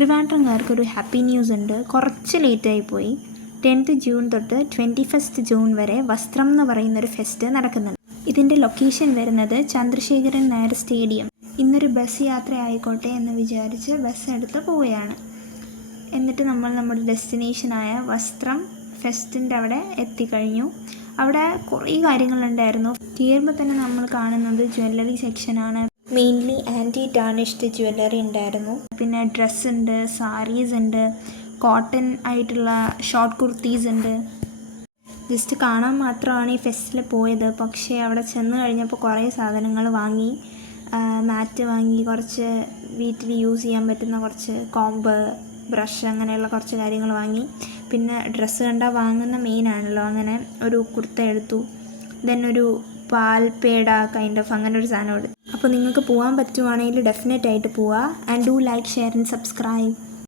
ട്രിവാൻഡ്രംകാർക്കൊരു happy news ഉണ്ട്. കുറച്ച് ലേറ്റായി പോയി. 10th ജൂൺ തൊട്ട് 21st ജൂൺ വരെ വസ്ത്രം എന്ന് പറയുന്നൊരു ഫെസ്റ്റ് നടക്കുന്നുണ്ട്. ഇതിൻ്റെ ലൊക്കേഷൻ വരുന്നത് ചന്ദ്രശേഖരൻ നായർ സ്റ്റേഡിയം. ഇന്നൊരു ബസ് യാത്ര ആയിക്കോട്ടെ എന്ന് വിചാരിച്ച് ബസ് എടുത്ത് പോവുകയാണ്. എന്നിട്ട് നമ്മൾ നമ്മുടെ ഡെസ്റ്റിനേഷനായ വസ്ത്രം ഫെസ്റ്റിൻ്റെ അവിടെ എത്തിക്കഴിഞ്ഞു. അവിടെ കുറേ കാര്യങ്ങളുണ്ടായിരുന്നു. കയറുമ്പോൾ തന്നെ നമ്മൾ കാണുന്നത് ജ്വല്ലറി സെക്ഷനാണ്. മെയിൻലി ആൻറ്റി ടാർണിഷ്ഡ് ജ്വല്ലറി ഉണ്ടായിരുന്നു. പിന്നെ ഡ്രസ്സ് ഉണ്ട്, സാരീസ് ഉണ്ട്, കോട്ടൺ ആയിട്ടുള്ള ഷോർട്ട് കുർത്തീസ് ഉണ്ട്. ജസ്റ്റ് കാണാൻ മാത്രമാണ് ഈ ഫെസ്റ്റിൽ പോയത്. പക്ഷേ അവിടെ ചെന്ന് കഴിഞ്ഞപ്പോൾ കുറേ സാധനങ്ങൾ വാങ്ങി. മാറ്റ് വാങ്ങി, കുറച്ച് വീട്ടിൽ യൂസ് ചെയ്യാൻ പറ്റുന്ന കുറച്ച് കോമ്പ്, ബ്രഷ്, അങ്ങനെയുള്ള കുറച്ച് കാര്യങ്ങൾ വാങ്ങി. പിന്നെ ഡ്രസ്സ് കണ്ടാൽ വാങ്ങുന്ന മെയിനാണല്ലോ. അങ്ങനെ ഒരു കുർത്ത എടുത്തു. ദെൻ ഒരു പാൽപേട കൈൻഡ് ഓഫ് അങ്ങനെ ഒരു സാധനം എടുത്തു. അപ്പോൾ നിങ്ങൾക്ക് പോകാൻ പറ്റുവാണെങ്കിൽ ഡെഫിനറ്റായിട്ട് പോവുക. And do like, share and subscribe.